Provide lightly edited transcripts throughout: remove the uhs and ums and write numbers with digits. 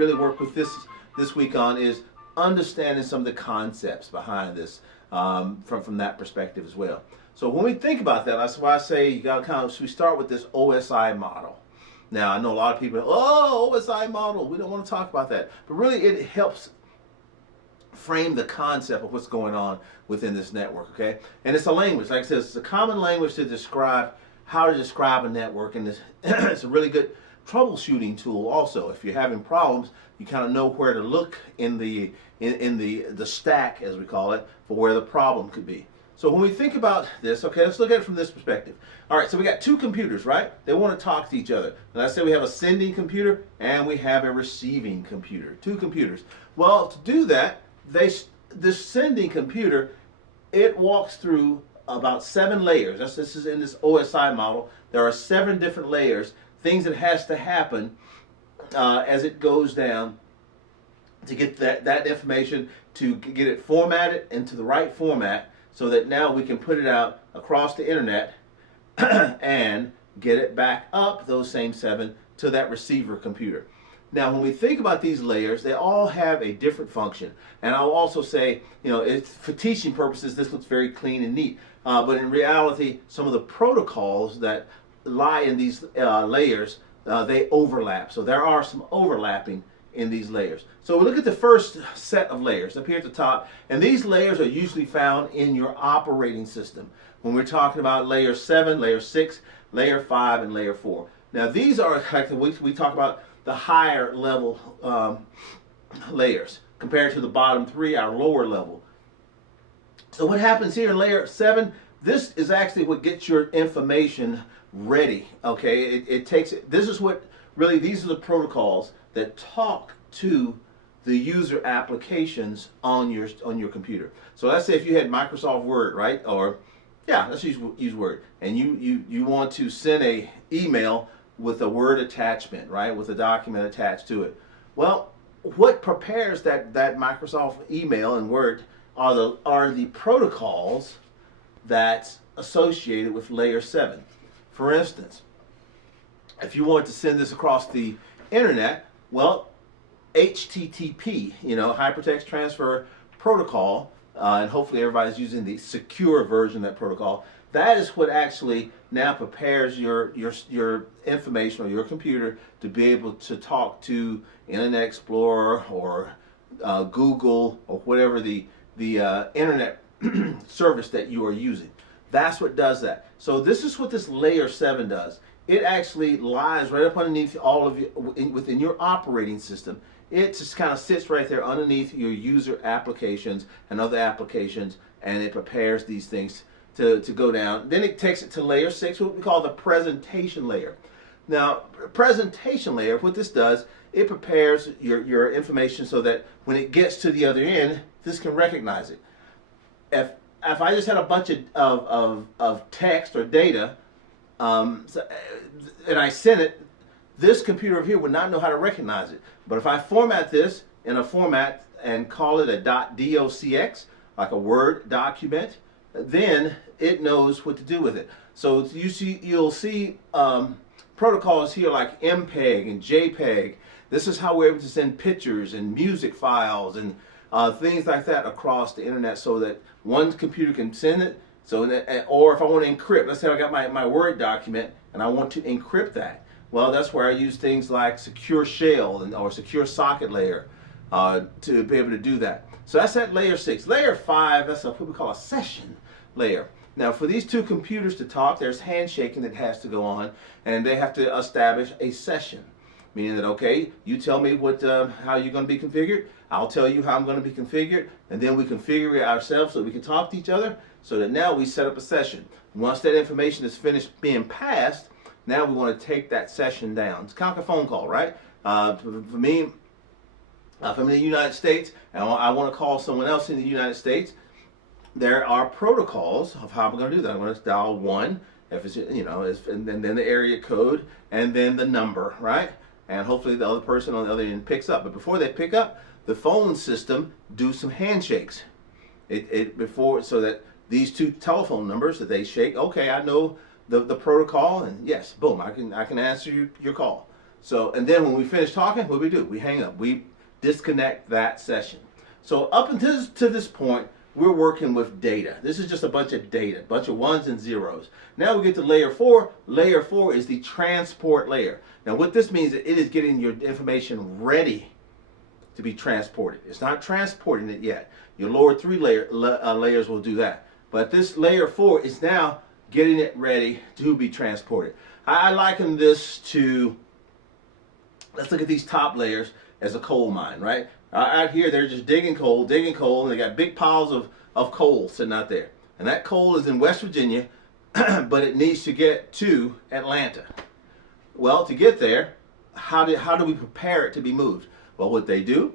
really work with this week on is understanding some of the concepts behind this from that perspective as well. So when we think about that, that's why I say you got we start with this OSI model. Now I know a lot of people, oh, OSI model, we don't want to talk about that, but really it helps frame the concept of what's going on within this network, okay? And it's a language, like I said, it's a common language to describe how to describe a network, and it's a really good troubleshooting tool also. If you're having problems, you kind of know where to look in the stack, as we call it, for where the problem could be. So when we think about this, okay, let's look at it from this perspective. All right, so we got two computers, right? They want to talk to each other. And let's say we have a sending computer and we have a receiving computer, two computers. Well, to do that, this sending computer, it walks through about 7 layers. This is in this OSI model. There are 7 different layers, things that has to happen as it goes down to get that information, to get it formatted into the right format, so that now we can put it out across the internet and get it back up, those same 7, to that receiver computer. Now, when we think about these layers, they all have a different function. And I'll also say, you know, for teaching purposes, this looks very clean and neat. But in reality, some of the protocols that lie in these layers, they overlap. So there are some overlapping in these layers. So we look at the first set of layers up here at the top, and these layers are usually found in your operating system. When we're talking about layer 7, layer 6, layer 5, and layer 4. Now these are, like we talk about the higher level layers compared to the bottom 3, our lower level. So what happens here in layer 7, this is actually what gets your information ready, okay? This is what really, these are the protocols that talk to the user applications on your computer. So let's say if you had Microsoft Word, right? Or yeah, let's use Word, and you want to send a email with a Word attachment, right? With a document attached to it. Well, what prepares that Microsoft email and Word are the protocols that's associated with layer 7. For instance, if you want to send this across the internet, well, HTTP, you know, Hypertext Transfer Protocol, and hopefully everybody's using the secure version of that protocol. That is what actually now prepares your information or your computer to be able to talk to Internet Explorer or Google or whatever the internet service that you are using. That's what does that. So this is what this layer 7 does. It actually lies right up underneath all of you within your operating system. It just kind of sits right there underneath your user applications and other applications, and it prepares these things to go down. Then it takes it to layer 6, what we call the presentation layer. Now, presentation layer, what this does, it prepares your information so that when it gets to the other end, this can recognize it. If I just had a bunch of text or data, and I sent it, this computer over here would not know how to recognize it. But if I format this in a format and call it a .docx, like a Word document, then it knows what to do with it. So you'll see protocols here like MPEG and JPEG. This is how we're able to send pictures and music files and things like that across the internet, so that one computer can send it. So or if I want to encrypt, let's say I got my Word document and I want to encrypt that. Well, that's where I use things like secure shell or secure socket layer to be able to do that. So that's at layer 6. Layer 5, that's what we call a session layer. Now, for these two computers to talk, there's handshaking that has to go on, and they have to establish a session. Meaning that, okay, you tell me how you're going to be configured, I'll tell you how I'm going to be configured, and then we configure it ourselves so we can talk to each other, so that now we set up a session. Once that information is finished being passed, now we want to take that session down. It's kind of like a phone call, right? For me, if I'm in the United States and I want to call someone else in the United States, there are protocols of how I'm going to do that. I'm going to dial 1, if it's, you know, and then the area code, and then the number, right? And hopefully the other person on the other end picks up. But before they pick up, the phone system do some handshakes. So that these two telephone numbers that they shake, okay, I know the protocol, and yes, boom, I can answer your call. So, and then when we finish talking, what do? We hang up. We disconnect that session. So up until this point, we're working with data. This is just a bunch of data, a bunch of ones and zeros. Now we get to layer 4. Layer 4 is the transport layer. Now what this means is it is getting your information ready to be transported. It's not transporting it yet. Your lower 3 layers will do that. But this layer 4 is now getting it ready to be transported. I liken this to, let's look at these top layers as a coal mine, right? Out here, they're just digging coal, and they got big piles of coal sitting out there. And that coal is in West Virginia, but it needs to get to Atlanta. Well, to get there, how do we prepare it to be moved? Well, what they do,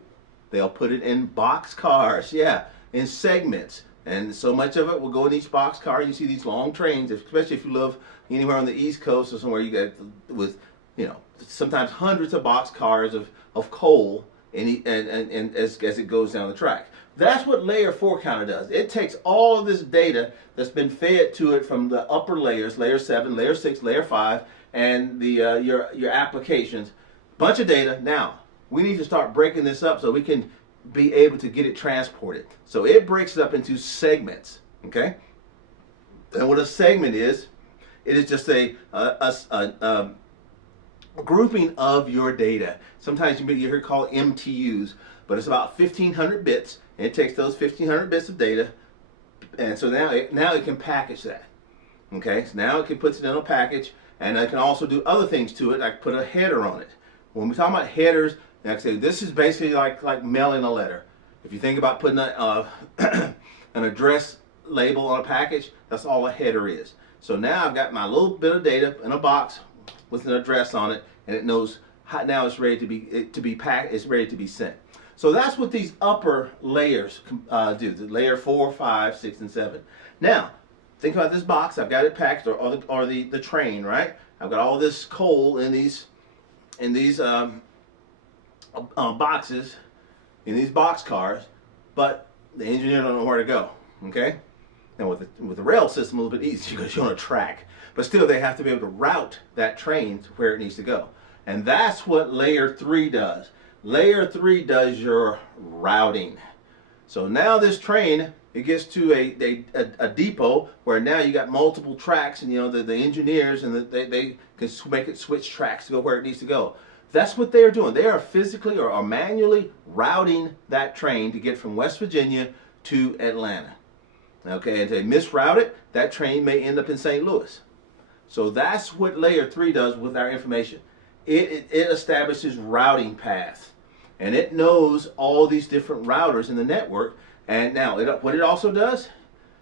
they'll put it in box cars, yeah, in segments. And so much of it will go in each box car. You see these long trains, especially if you live anywhere on the East Coast or somewhere you get with, you know, sometimes hundreds of box cars of coal and as it goes down the track. That's what layer 4 kind of does. It takes all of this data that's been fed to it from the upper layers, layer 7, layer 6, layer 5, and the your applications. Bunch of data. Now, we need to start breaking this up so we can be able to get it transported. So it breaks it up into segments, okay? And what a segment is, it is just a grouping of your data. Sometimes you hear called MTUs, but it's about 1,500 bits, and it takes those 1,500 bits of data, and so now it can package that. Okay, so now it can put it in a package, and it can also do other things to it, like put a header on it. When we talk about headers, like I say, this is basically like mailing a letter. If you think about putting an address label on a package, that's all a header is. So now I've got my little bit of data in a box with an address on it, and it knows how now it's ready to be packed. It's ready to be sent. So that's what these upper layers do. The layer 4, 5, 6, and 7. Now think about this box. I've got it packed, or the train, right? I've got all this coal in these boxes, in these box cars, but the engineer don't know where to go. Okay. Now with the rail system, a little bit easier because you're on a track, but still they have to be able to route that train to where it needs to go. And that's what layer 3 does. Layer 3 does your routing. So now this train, it gets to a depot where now you got multiple tracks, and you know the engineers and they can make it switch tracks to go where it needs to go. That's what they're doing. They are physically or manually routing that train to get from West Virginia to Atlanta. Okay, and if they misroute it, that train may end up in St. Louis. So that's what layer 3 does with our information. It establishes routing paths, and it knows all these different routers in the network. And now what it also does,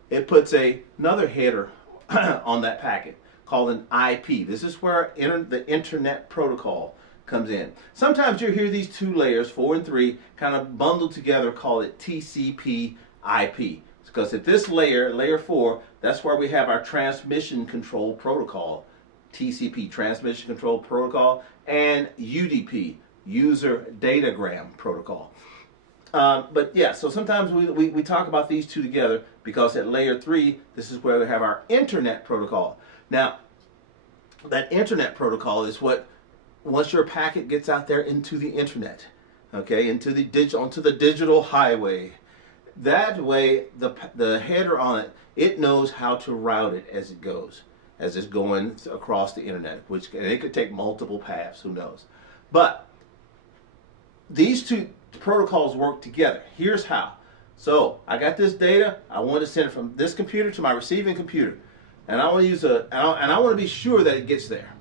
it puts another header on that packet called an IP. This is where the internet protocol comes in. Sometimes you hear these 2 layers, 4 and 3, kind of bundled together, call it TCP IP. Because at this layer 4, that's where we have our transmission control protocol, TCP, transmission control protocol, and UDP, user datagram protocol. But yeah, so sometimes we talk about these 2 together because at layer 3, this is where we have our internet protocol. Now, that internet protocol is what, once your packet gets out there into the internet, okay, onto the digital highway, that way the header on it, it knows how to route it as it goes, as it's going across the internet, and it could take multiple paths, who knows. But these 2 protocols work together. Here's how. So I got this data. I want to send it from this computer to my receiving computer, and I want to use and I want to be sure that it gets there.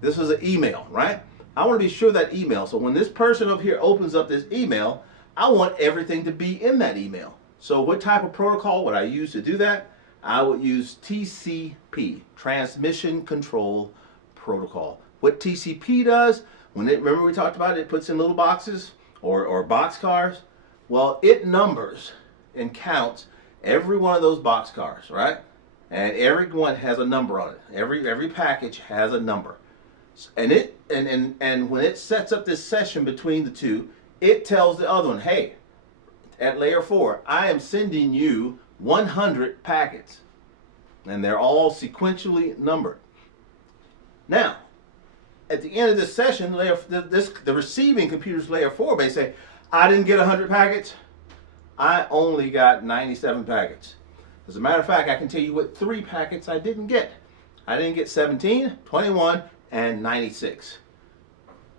This is an email, right? I want to be sure that email. So when this person over here opens up this email, I want everything to be in that email. So what type of protocol would I use to do that? I would use TCP, Transmission Control Protocol. What TCP does, remember we talked about it puts in little boxes or box cars? Well, it numbers and counts every one of those box cars, right? And every one has a number on it. Every package has a number. And when it sets up this session between the 2, it tells the other one, hey, at layer 4, I am sending you 100 packets. And they're all sequentially numbered. Now, at the end of this session, the receiving computer's layer 4 may say, I didn't get 100 packets. I only got 97 packets. As a matter of fact, I can tell you what 3 packets I didn't get. I didn't get 17, 21, and 96.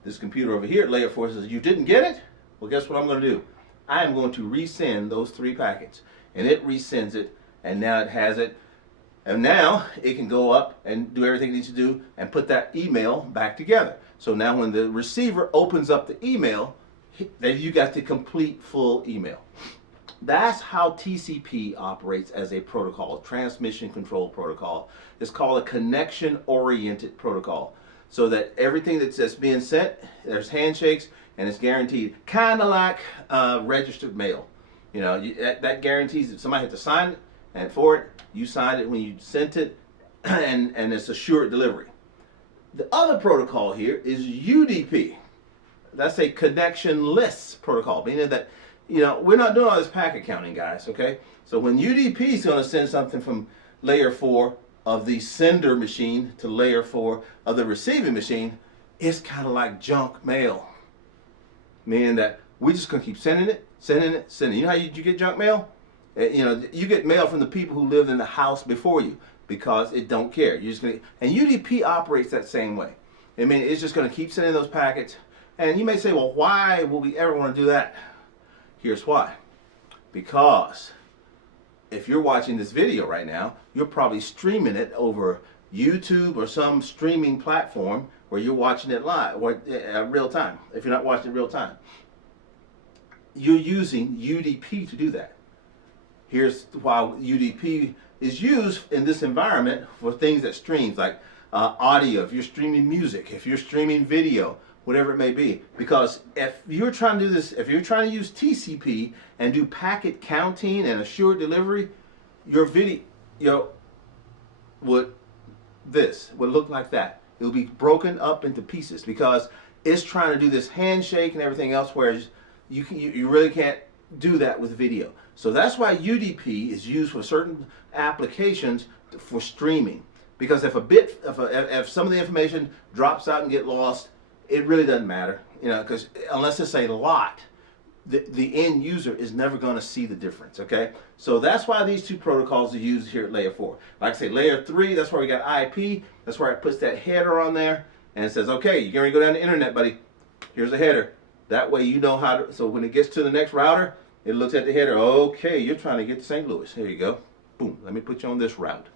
This computer over here at layer 4 says, you didn't get it? Well, guess what I'm going to do? I am going to resend those 3 packets. And it resends it, and now it has it. And now it can go up and do everything it needs to do and put that email back together. So now when the receiver opens up the email, then you got the complete full email. That's how TCP operates as a protocol, transmission control protocol. It's called a connection-oriented protocol. So that everything that's being sent, there's handshakes, and it's guaranteed. Kind of like registered mail. You know, that guarantees that somebody had to sign it, and for it, you signed it when you sent it, and it's assured delivery. The other protocol here is UDP. That's a connectionless protocol, meaning that, you know, we're not doing all this packet counting, guys, okay? So when UDP is going to send something from layer 4 of the sender machine to layer 4 of the receiving machine, it's kind of like junk mail. Meaning that we're just going to keep sending it, sending it, sending it. You know how you get junk mail? You know, you get mail from the people who lived in the house before you because it don't care. You're just gonna, and UDP operates that same way. I mean, it's just going to keep sending those packets. And you may say, well, why will we ever want to do that? Here's why. Because if you're watching this video right now, you're probably streaming it over YouTube or some streaming platform where you're watching it live or real time. If you're not watching it real time, you're using UDP to do that. Here's why UDP is used in this environment for things that streams, like audio, if you're streaming music, if you're streaming video, whatever it may be. Because if you're trying to do this, if you're trying to use TCP and do packet counting and assured delivery, your video would look like that. It will be broken up into pieces because it's trying to do this handshake and everything else, whereas you really can't do that with video. So that's why UDP is used for certain applications for streaming. Because if some of the information drops out and get lost, it really doesn't matter, you know, because unless it's a lot, the end user is never going to see the difference, okay? So that's why these 2 protocols are used here at layer 4. Like I say, layer 3, that's where we got IP. That's where it puts that header on there and it says, okay, you're going to go down the internet, buddy. Here's a header. That way you know how to, so when it gets to the next router, it looks at the header. Okay, you're trying to get to St. Louis. Here you go. Boom, let me put you on this route.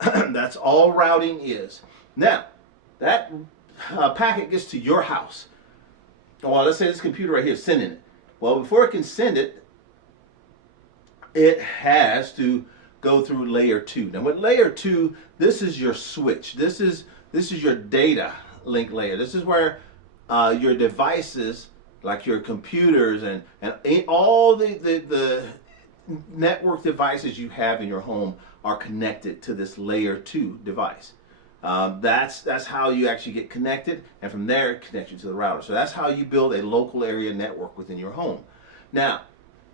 That's all routing is. Now, that packet gets to your house. Well, let's say this computer right here is sending it. Well, before it can send it, it has to go through layer 2. Now with layer 2, this is your switch. This is your data link layer. This is where your devices, like your computers and all the network devices you have in your home are connected to this layer 2 device. That's how you actually get connected, and from there it connects you to the router. So that's how you build a local area network within your home. Now,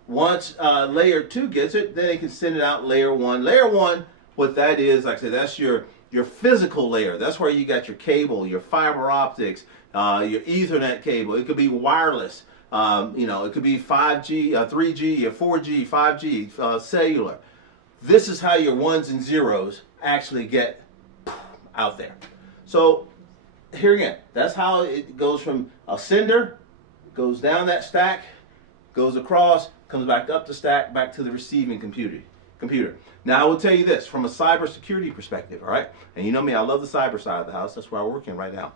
once layer 2 gets it, then it can send it out layer 1. Layer 1, what that is, like I said, that's your physical layer. That's where you got your cable, your fiber optics, your Ethernet cable. It could be wireless. You know, it could be 5G, 3G, 4G, 5G, cellular. This is how your ones and zeros actually get out there. So here again, that's how it goes from a sender, goes down that stack, goes across, comes back up the stack, back to the receiving computer. Now I will tell you this from a cybersecurity perspective, all right? And you know me, I love the cyber side of the house. That's where I work in right now.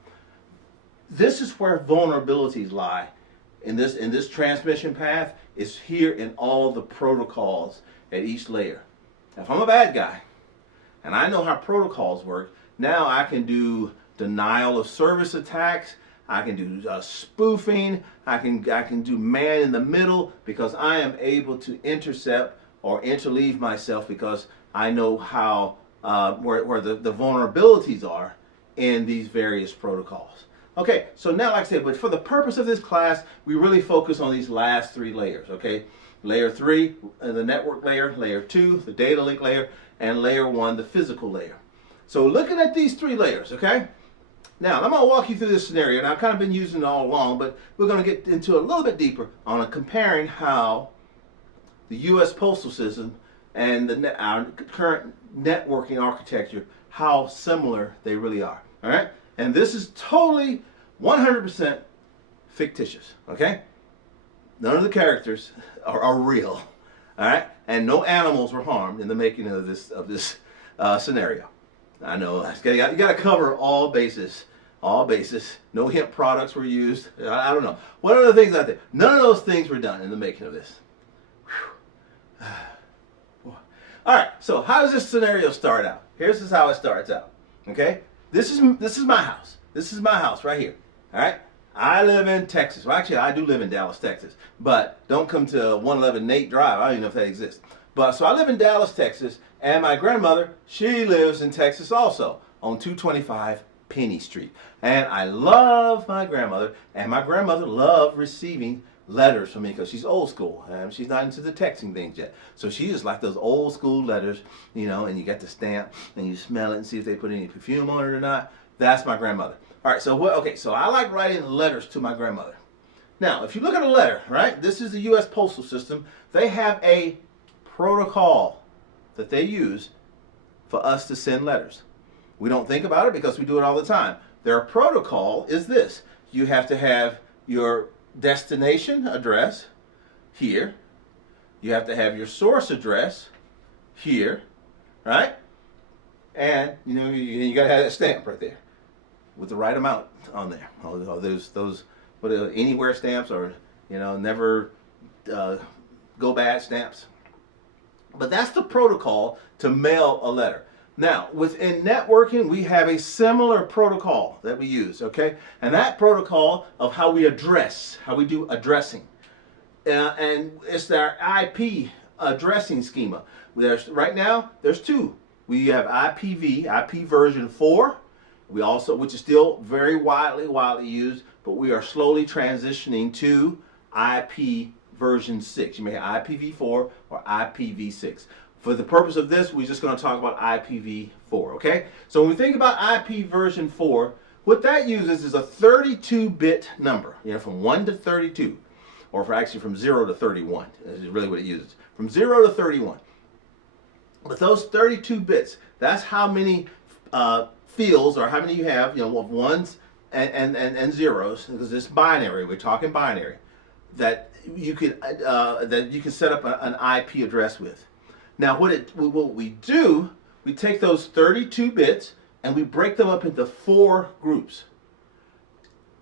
This is where vulnerabilities lie in this transmission path. Is here in all the protocols at each layer. If I'm a bad guy and I know how protocols work, now I can do denial of service attacks. I can do spoofing. I can do man in the middle because I am able to intercept or interleave myself because I know how where the vulnerabilities are in these various protocols. Okay, so now like I said, but for the purpose of this class, we really focus on these last 3 layers, okay? Layer 3, the network layer, layer 2, the data link layer, and layer 1, the physical layer. So looking at these 3 layers, okay? Now, I'm going to walk you through this scenario, and I've kind of been using it all along, but we're going to get into a little bit deeper on comparing how the US Postal System and our current networking architecture, how similar they really are. All right? And this is totally 100% fictitious. Okay? None of the characters are real. All right? And no animals were harmed in the making of this scenario. I know you got to cover all bases. All bases. No hemp products were used. I don't know. What are the things out there? None of those things were done in the making of this. All right. So how does this scenario start out? Here's how it starts out. Okay. This is my house. This is my house right here. All right. I live in Texas. Well, actually, I do live in Dallas, Texas. But don't come to 111 Nate Drive. I don't even know if that exists. But so I live in Dallas, Texas, and my grandmother, she lives in Texas also on 225 Penny Street. And I love my grandmother, and my grandmother loved receiving letters from me because she's old school and she's not into the texting things yet. So she just like those old school letters, you know, and you get the stamp and you smell it and see if they put any perfume on it or not. That's my grandmother. All right, so I like writing letters to my grandmother. Now, if you look at a letter, right, this is the US Postal System. They have a protocol that they use for us to send letters. We don't think about it because we do it all the time. Their protocol is this. You have to have your destination address here. You have to have your source address here, right? And you got to have that stamp right there with the right amount on there. Those anywhere stamps or never go bad stamps. But that's the protocol to mail a letter. Now, within networking, we have a similar protocol that we use, okay? And that protocol of how we address, how we do addressing. And it's our IP addressing schema. Right now, there's two. We have IPv, IP version 4, which is still very widely used, but we are slowly transitioning to IP version 6. You may have IPv4 or IPv6. For the purpose of this, we're just going to talk about IPv4, okay? So when we think about IP version 4, what that uses is a 32-bit number, from 1 to 32, or from 0 to 31 is really what it uses, from 0 to 31. But those 32 bits, that's how many fields, or how many you have, of ones and zeros, because it's binary. We're talking binary, that you can set up an IP address with. Now, what we do, we take those 32 bits and we break them up into 4 groups.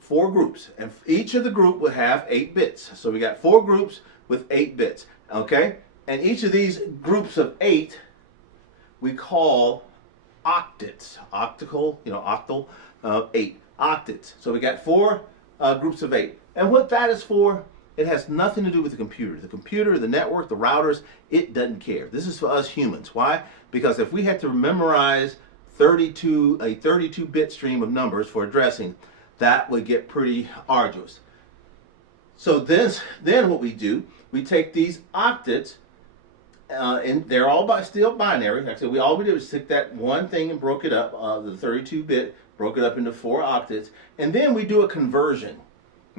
4 groups, and each of the group will have 8 bits. So we got 4 groups with 8 bits, okay? And each of these groups of 8 we call octets. Octal, 8 octets. So we got 4 groups of 8. And what that is for, it has nothing to do with the computer. The computer, the network, the routers, it doesn't care. This is for us humans. Why? Because if we had to memorize a 32-bit stream of numbers for addressing, that would get pretty arduous. So then what we do, we take these octets, and they're all still binary. Like I said, all we did was took that one thing and broke it up, the 32-bit, broke it up into 4 octets, and then we do a conversion.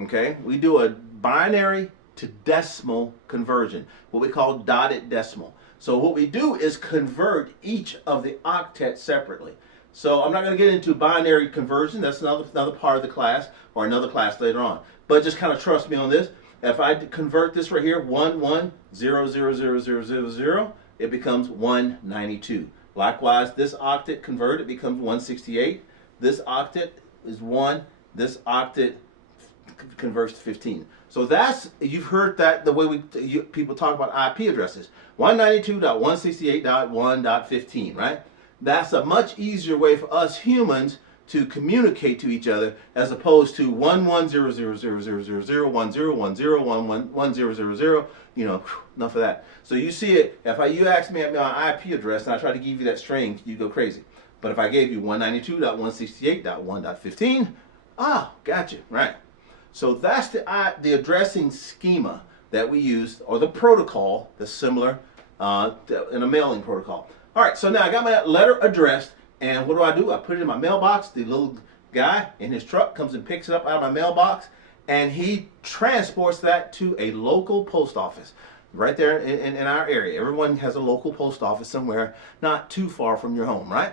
Okay, we do a binary to decimal conversion, what we call dotted decimal. So what we do is convert each of the octets separately. So I'm not going to get into binary conversion. That's another part of the class, or another class later on. But just kind of trust me on this. If I convert this right here, 11000000, it becomes 192. Likewise, this octet convert, it becomes 168. This octet is 1. This octet converts to 15. So you've heard that the way people talk about IP addresses. 192.168.1.15, right? That's a much easier way for us humans to communicate to each other, as opposed to 110000001010111000. Enough of that. So you see it. If you ask me my IP address and I try to give you that string, you go crazy. But if I gave you 192.168.1.15, gotcha, right? So that's the addressing schema that we use, or the protocol that's similar in a mailing protocol. All right, so now I got my letter addressed, and what do? I put it in my mailbox. The little guy in his truck comes and picks it up out of my mailbox, and he transports that to a local post office right there in our area. Everyone has a local post office somewhere not too far from your home, right?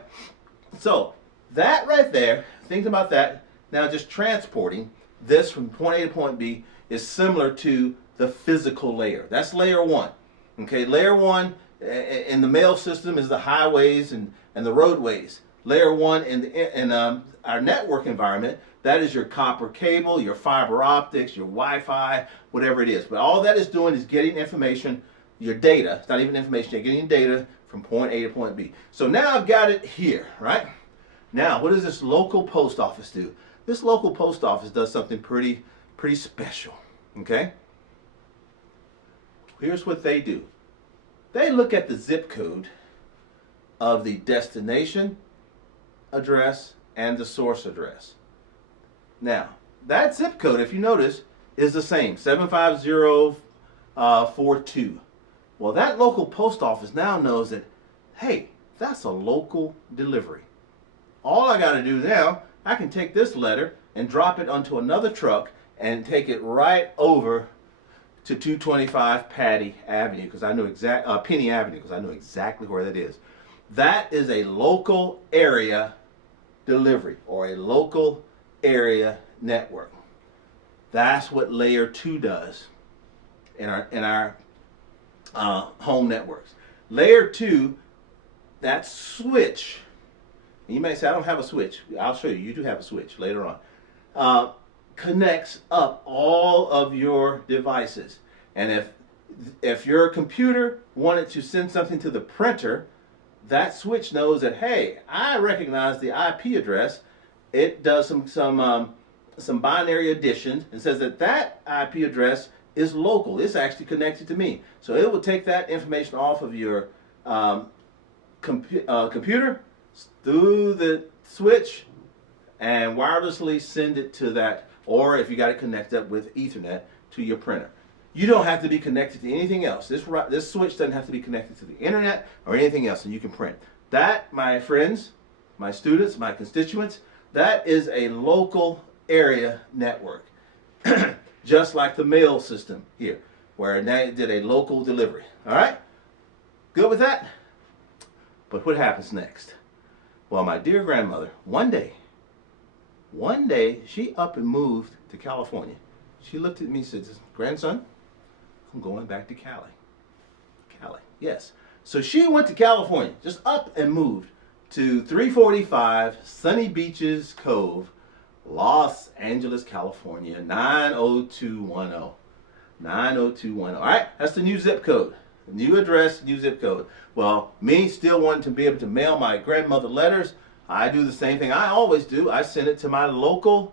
So that right there, think about that. Now just transporting this from point A to point B is similar to the physical layer. That's layer one. Okay, layer one in the mail system is the highways and the roadways. Layer one in our network environment, that is your copper cable, your fiber optics, your Wi-Fi, whatever it is. But all that is doing is getting information, your data. It's not even information, you're getting data from point A to point B. So now I've got it here, right? Now, what does this local post office do? This local post office does something pretty special, okay? Here's what they do. They look at the zip code of the destination address and the source address. Now, that zip code, if you notice, is the same, 75042. Well, that local post office now knows that, hey, that's a local delivery. All I got to do now, I can take this letter and drop it onto another truck and take it right over to 225 Patty Avenue because I know Penny Avenue because I know exactly where that is. That is a local area delivery or a local area network. That's what layer 2 does in our home networks. Layer 2, that switch. You may say, I don't have a switch. I'll show you. You do have a switch later on. Connects up all of your devices. And if your computer wanted to send something to the printer, that switch knows that, hey, I recognize the IP address. It does some binary addition and says that IP address is local. It's actually connected to me. So it will take that information off of your computer through the switch and wirelessly send it to that, or if you got it connected up with Ethernet, to your printer. You don't have to be connected to anything else. This switch doesn't have to be connected to the internet or anything else, and you can print. That, my friends, my students, my constituents, that is a local area network. Just like the mail system here, where they did a local delivery. All right? Good with that? But what happens next? Well, my dear grandmother, one day, she up and moved to California. She looked at me and said, grandson, I'm going back to Cali. Cali, yes. So she went to California, just up and moved to 345 Sunny Beaches Cove, Los Angeles, California, 90210. 90210. All right, that's the new zip code. New address, new zip code. Well, me still wanting to be able to mail my grandmother letters, I do the same thing I always do. I send it to my local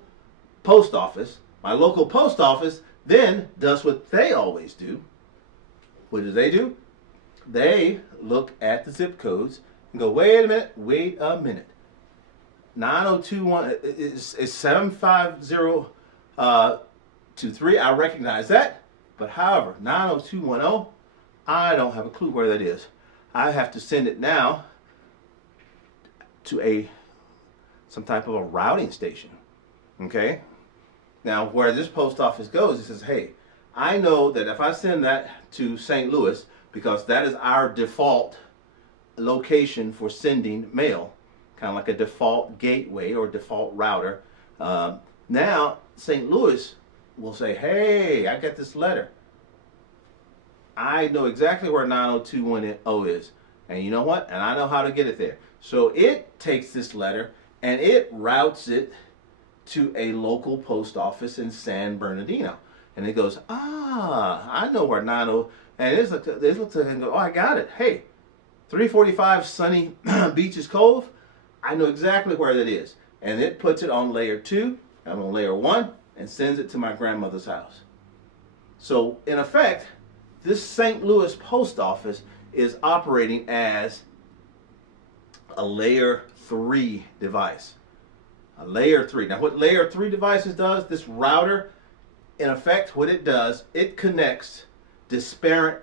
post office. My local post office then does what they always do. What do? They look at the zip codes and go, wait a minute. 9021 is 75023. I recognize that. But however, 90210, I don't have a clue where that is. I have to send it now to some type of a routing station. Okay? Now, where this post office goes, it says, hey, I know that if I send that to St. Louis, because that is our default location for sending mail, kind of like a default gateway or default router, now St. Louis will say, hey, I got this letter. I know exactly where 90210 is. And you know what? And I know how to get it there. So it takes this letter and it routes it to a local post office in San Bernardino. And it goes, I know where 90, and it looks like, and go, oh, I got it. Hey, 345 Sunny Beaches Cove, I know exactly where that is. And it puts it on layer 2, I'm on layer 1, and sends it to my grandmother's house. So, in effect, this St. Louis post office is operating as a layer 3 device. A layer 3. Now what layer 3 devices does, this router, in effect, what it does, it connects disparate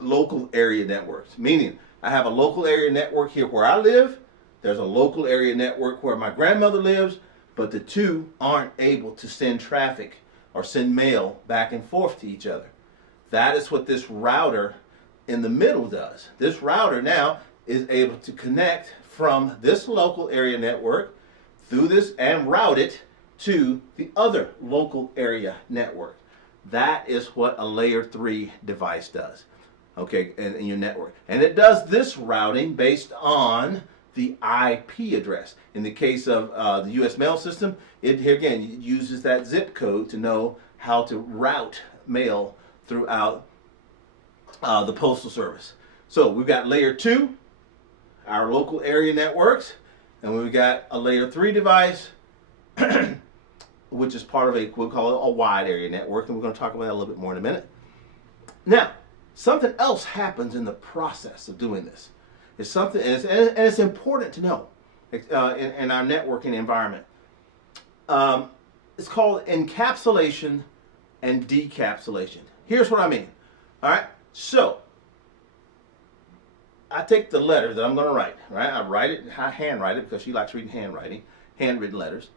local area networks. Meaning, I have a local area network here where I live, There's a local area network where my grandmother lives, but the two aren't able to send traffic or send mail back and forth to each other. That is what this router in the middle does. This router now is able to connect from this local area network through this and route it to the other local area network. That is what a layer 3 device does, okay, in your network. And it does this routing based on the IP address. In the case of the US mail system, it here again uses that zip code to know how to route mail throughout the Postal Service. So we've got layer 2, our local area networks, and we've got a layer 3 device, which is part of we'll call it a wide area network, and we're going to talk about that a little bit more in a minute. Now, something else happens in the process of doing this. It's something, and it's important to know in our networking environment. It's called encapsulation and decapsulation. Here's what I mean. All right, so I take the letter that I'm going to write. Right, I write it, I handwrite it because she likes reading handwritten letters,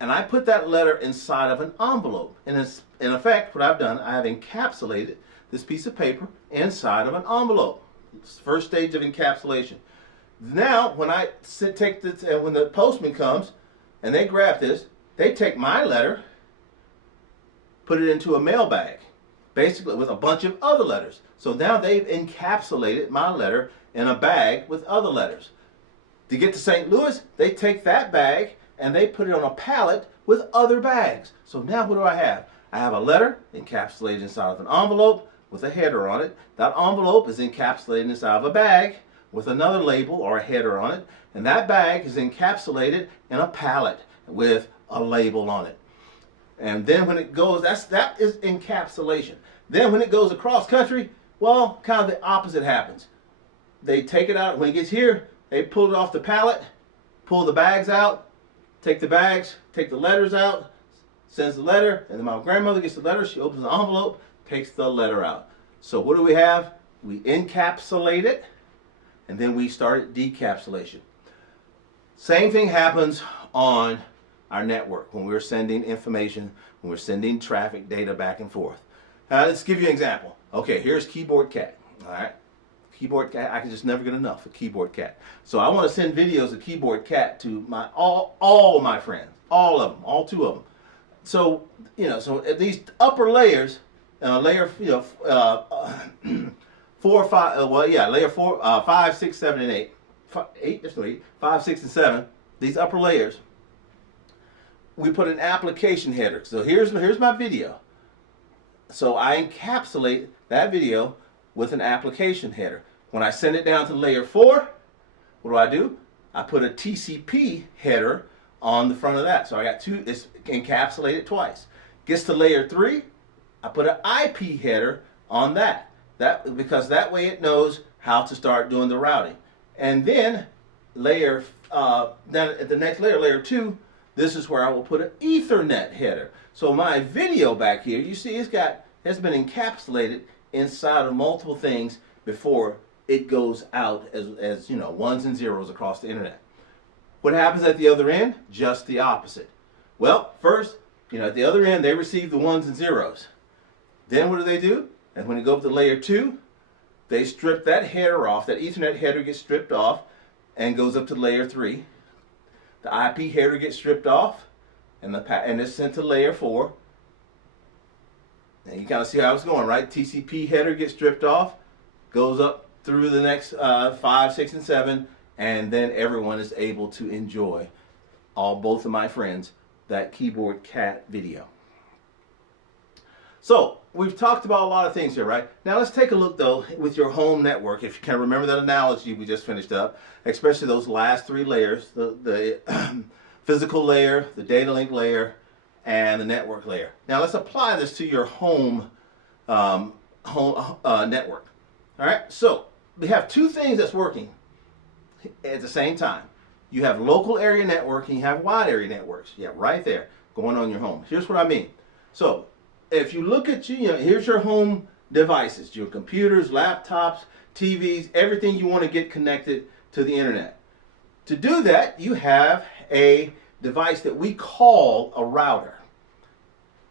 and I put that letter inside of an envelope. And in effect, what I've done, I have encapsulated this piece of paper inside of an envelope. It's the first stage of encapsulation. Now, when I take this, and when the postman comes and they grab this, they take my letter, put it into a mail bag, basically with a bunch of other letters. So now they've encapsulated my letter in a bag with other letters. To get to St. Louis, they take that bag and they put it on a pallet with other bags. So now what do I have? I have a letter encapsulated inside of an envelope with a header on it. That envelope is encapsulated inside of a bag with another label or a header on it. And that bag is encapsulated in a pallet with a label on it. And then when it goes, that is encapsulation. Then when it goes across country, well, kind of the opposite happens. They take it out, when it gets here, they pull it off the pallet, pull the bags out, take the bags, take the letters out, sends the letter, and then my grandmother gets the letter, she opens the envelope, takes the letter out. So what do we have? We encapsulate it, and then we start decapsulation. Same thing happens on our network when we're sending information, when we're sending traffic data back and forth. Let's give you an example. Okay, here's Keyboard Cat. All right, Keyboard Cat. I can just never get enough of Keyboard Cat. So I want to send videos of Keyboard Cat to my all my friends, all of them, all 2 of them. So so at these upper layers, layer 4 or 5. Layer 4, 5, 6, 7, and 8. 8. There's no 8. 5, 6, and 7. These upper layers. We put an application header. So here's my video. So I encapsulate that video with an application header. When I send it down to layer 4, what do? I put a TCP header on the front of that. So I got 2, it's encapsulated twice. Gets to layer 3, I put an IP header on that. Because that way it knows how to start doing the routing. And then then at the next layer, layer 2, this is where I will put an Ethernet header. So my video back here, you see has been encapsulated inside of multiple things before it goes out as ones and zeros across the internet. What happens at the other end? Just the opposite. Well, first, at the other end, they receive the ones and zeros. Then what do? And when you go up to layer 2, they strip that header off. That Ethernet header gets stripped off and goes up to layer 3. The IP header gets stripped off, and it's sent to layer 4. And you kind of see how it's going, right? TCP header gets stripped off, goes up through the next 5, 6, and 7, and then everyone is able to enjoy, both of my friends, that Keyboard Cat video. So we've talked about a lot of things here, right? Now let's take a look though with your home network. If you can remember that analogy we just finished up, especially those last 3 layers, the physical layer, the data link layer, and the network layer. Now let's apply this to your home network. All right, so we have 2 things that's working at the same time. You have local area network and you have wide area networks. Yeah, right there going on your home. Here's what I mean. So if you look at here's your home devices, your computers, laptops, TVs, everything you want to get connected to the internet. To do that, you have a device that we call a router.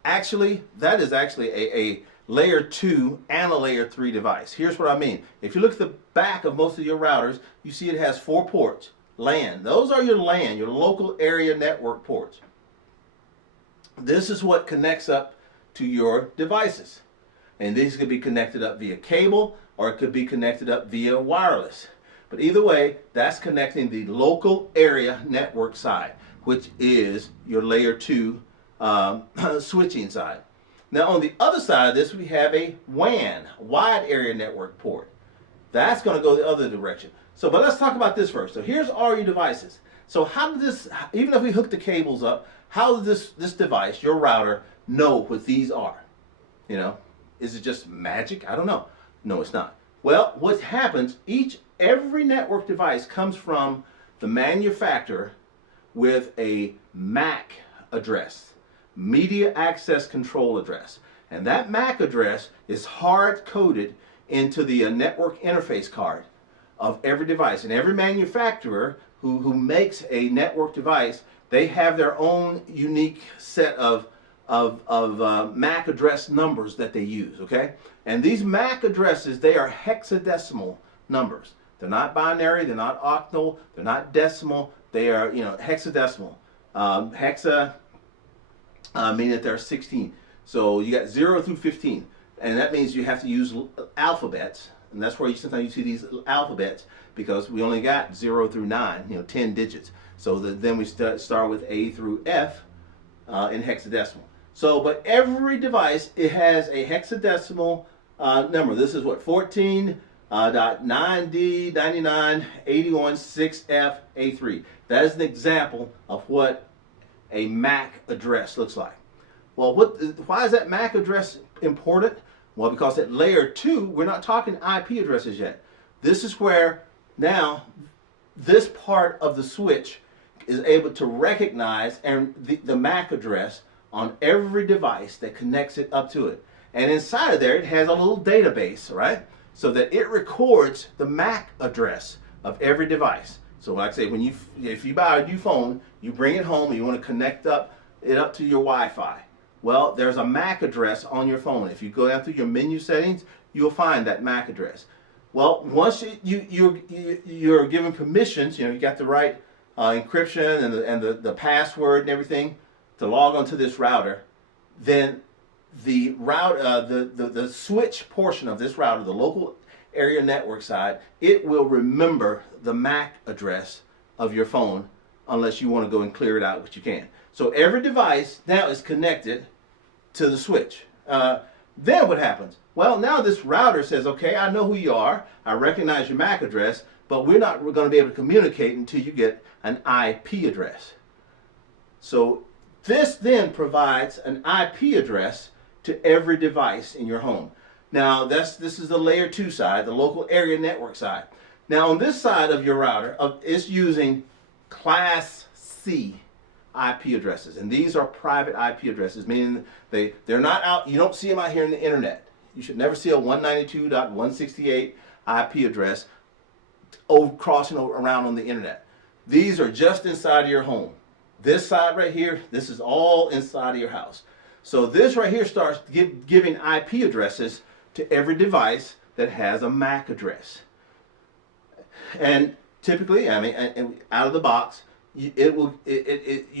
Actually, that is actually a layer 2 and a layer 3 device. Here's what I mean. If you look at the back of most of your routers, you see it has 4 ports. LAN. Those are your LAN, your local area network ports. This is what connects up to your devices. And these could be connected up via cable, or it could be connected up via wireless. But either way, that's connecting the local area network side, which is your layer 2 switching side. Now on the other side of this, we have a WAN, wide area network port. That's going to go the other direction. So, but let's talk about this first. So here's all your devices. So how did this, even if we hook the cables up, how does this device, your router, know what these are? You know, is it just magic? I don't know. No, it's not. Well, what happens, every network device comes from the manufacturer with a MAC address, Media Access Control Address. And that MAC address is hard-coded into the network interface card of every device. And every manufacturer who makes a network device, they have their own unique set of MAC address numbers that they use, okay? And these MAC addresses, they are hexadecimal numbers. They're not binary, they're not octal, they're not decimal, they are, you know, hexadecimal. Hexa meaning that there are 16. So you got 0 through 15. And that means you have to use alphabets. And that's where sometimes you see these alphabets, because we only got 0 through 9, you know, 10 digits. So then we start with A through F in hexadecimal. So, but every device, it has a hexadecimal number. This is what, 14.9D9981.6F A3. That is an example of what a MAC address looks like. Well, why is that MAC address important? Well, because at layer 2, we're not talking IP addresses yet. This is where now this part of the switch is able to recognize the MAC address on every device that connects it up to it. And inside of there, it has a little database, right? So that it records the MAC address of every device. So like I say, if you buy a new phone, you bring it home and you want to connect it up to your Wi-Fi. Well, there's a MAC address on your phone. If you go down through your menu settings, you'll find that MAC address. Well, once you're given permissions, you know, you got the right encryption and the password and everything to log onto this router, then the the switch portion of this router, the local area network side, it will remember the MAC address of your phone, unless you want to go and clear it out, which you can. So every device now is connected to the switch. Then what happens? Well, now this router says, okay, I know who you are, I recognize your MAC address, but we're going to be able to communicate until you get an IP address. So this then provides an IP address to every device in your home. Now this is the layer 2 side, the local area network side. Now on this side of your router, it's using Class C IP addresses, and these are private IP addresses, meaning they're not out. You don't see them out here in the internet. You should never see a 192.168 IP address crossing around on the internet. These are just inside of your home. This side right here, this is all inside of your house. So this right here starts giving IP addresses to every device that has a MAC address. And typically, I mean, out of the box, you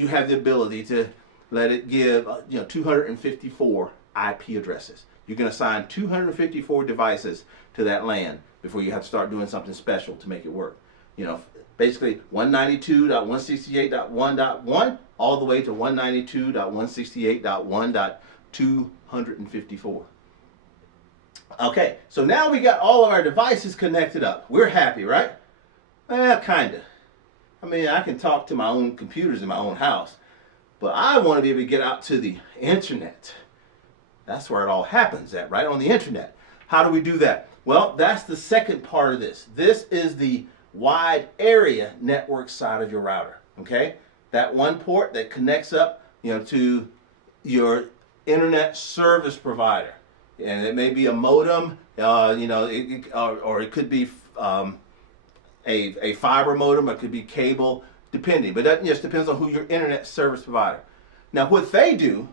have the ability to let it give 254 IP addresses. You can assign 254 devices to that LAN before you have to start doing something special to make it work. You know, basically 192.168.1.1 all the way to 192.168.1.254. Okay, so now we got all of our devices connected up. We're happy, right? Well, kinda. I mean, I can talk to my own computers in my own house, but I want to be able to get out to the internet. That's where it all happens at, right? On the internet. How do we do that? Well, that's the second part of this. This is the wide area network side of your router, okay? That one port that connects up, to your internet service provider. And it may be a modem, or it could be a fiber modem, or it could be cable, depending. But that just depends on who your internet service provider. Now, what they do,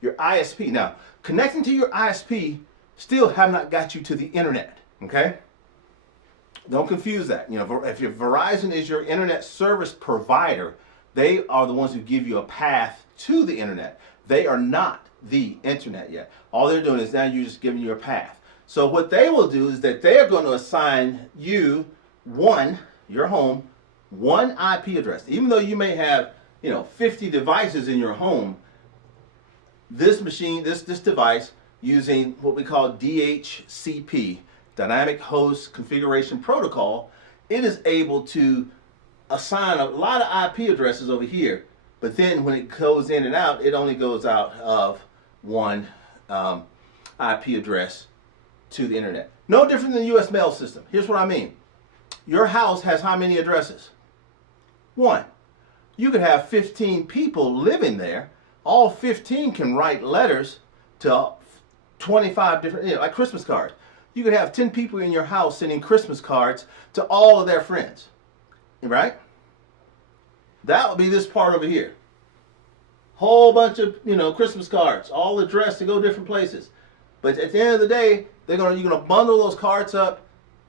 your ISP. Now, connecting to your ISP still have not got you to the internet. Okay. Don't confuse that. You know, if your Verizon is your internet service provider, they are the ones who give you a path to the internet. They are not the internet yet. All they're doing is now you're just giving you a path. So what they will do is that they are going to assign you your home, one IP address. Even though you may have, 50 devices in your home, this machine, this device, using what we call DHCP, Dynamic Host Configuration Protocol, it is able to assign a lot of IP addresses over here, but then when it goes in and out, it only goes out of one IP address to the internet. No different than the US mail system. Here's what I mean. Your house has how many addresses? One. You could have 15 people living there. All 15 can write letters to 25 different, like Christmas cards. You could have 10 people in your house sending Christmas cards to all of their friends, right? That would be this part over here. Whole bunch of, Christmas cards, all addressed to go different places. But at the end of the day, you're gonna bundle those cards up,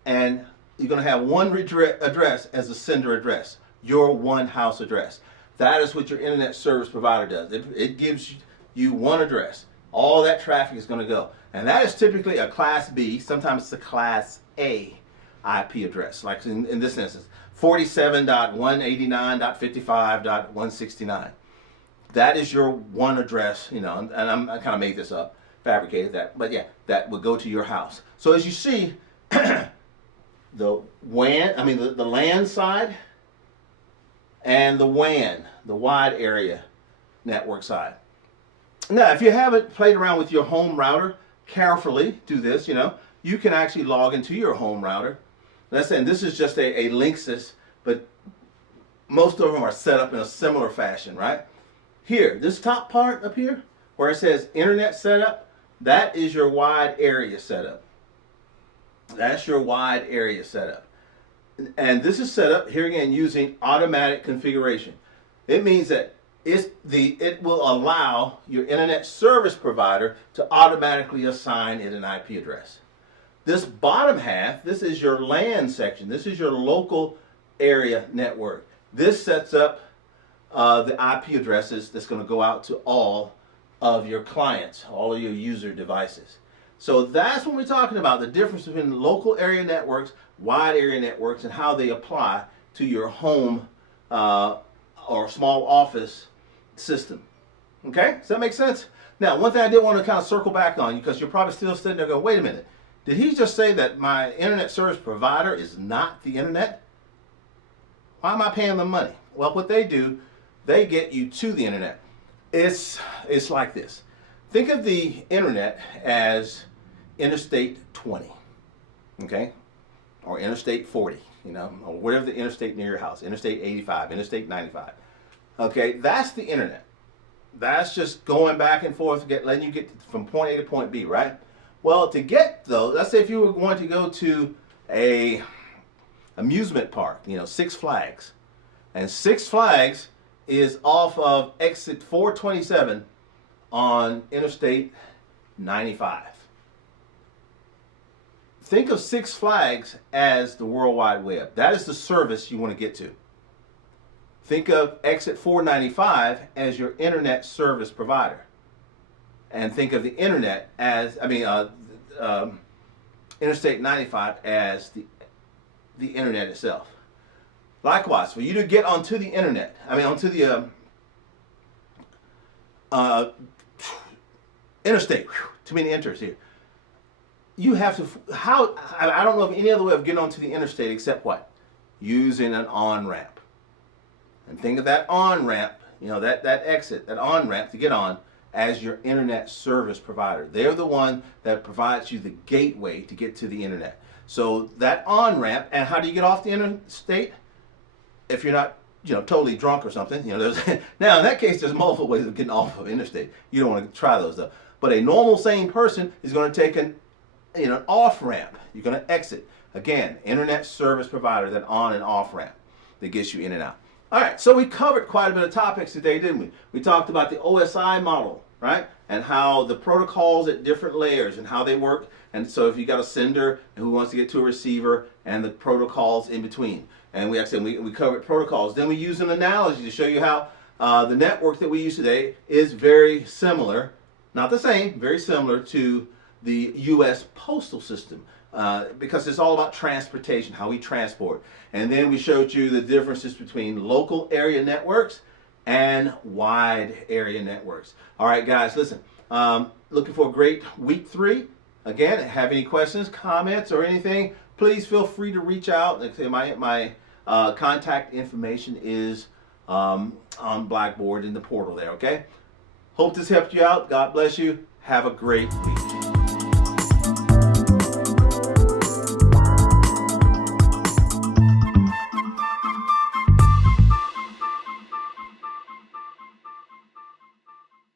and you're gonna have one address as the sender address, your one house address. That is what your internet service provider does. It gives you one address. All that traffic is going to go. And that is typically a Class B, sometimes it's a Class A IP address, like in this instance, 47.189.55.169. That is your one address, and I kind of made this up, fabricated that, but yeah, that would go to your house. So as you see, the LAN side and the WAN, the wide area network side. Now, if you haven't played around with your home router, carefully do this, you can actually log into your home router. Let's say, and this is just a Linksys, but most of them are set up in a similar fashion, right? Here, this top part up here, where it says Internet Setup, that is your wide area setup. That's your wide area setup. And this is set up, here again, using automatic configuration. It means that it will allow your internet service provider to automatically assign it an IP address. This bottom half, this is your LAN section. This is your local area network. This sets up the IP addresses that's going to go out to all of your clients, all of your user devices. So that's what we're talking about, the difference between local area networks, wide area networks, and how they apply to your home or small office system. Okay, does that make sense? Now, one thing I did want to kind of circle back on, because you're probably still sitting there going, wait a minute, did he just say that my internet service provider is not the internet? Why am I paying them money? Well, what they do, they get you to the internet. It's like this. Think of the internet as Interstate 20, okay, or Interstate 40, or whatever the interstate near your house, Interstate 85, Interstate 95. Okay, that's the internet. That's just going back and forth, letting you get from point A to point B, right? Well, to get though, let's say if you were going to go to a amusement park, Six Flags, and Six Flags is off of exit 427 on Interstate 95. Think of Six Flags as the World Wide Web. That is the service you want to get to. Think of exit 495 as your internet service provider. And think of the internet as, Interstate 95 as the internet itself. Likewise, for you to get onto the internet, onto the interstate, too many enters here. You have to, I don't know of any other way of getting onto the interstate except what? Using an on-ramp. And think of that on-ramp, that exit, that on-ramp to get on as your internet service provider. They're the one that provides you the gateway to get to the internet. So that on-ramp, and how do you get off the interstate? If you're not, totally drunk or something, there's now in that case there's multiple ways of getting off of interstate. You don't want to try those though. But a normal sane person is going to take an off ramp. You're going to exit. Again, internet service provider, that on and off ramp that gets you in and out. All right, so we covered quite a bit of topics today, didn't we? We talked about the OSI model, right? And how the protocols at different layers and how they work. And so if you got a sender who wants to get to a receiver and the protocols in between. And we actually we covered protocols. Then we used an analogy to show you how the network that we use today is very similar, not the same, very similar to the US Postal System. Because it's all about transportation, how we transport. And then we showed you the differences between local area networks and wide area networks. All right, guys, listen, looking for a great week 3. Again, have any questions, comments, or anything, please feel free to reach out. Like I say, my contact information is on Blackboard in the portal there, okay? Hope this helped you out. God bless you. Have a great week.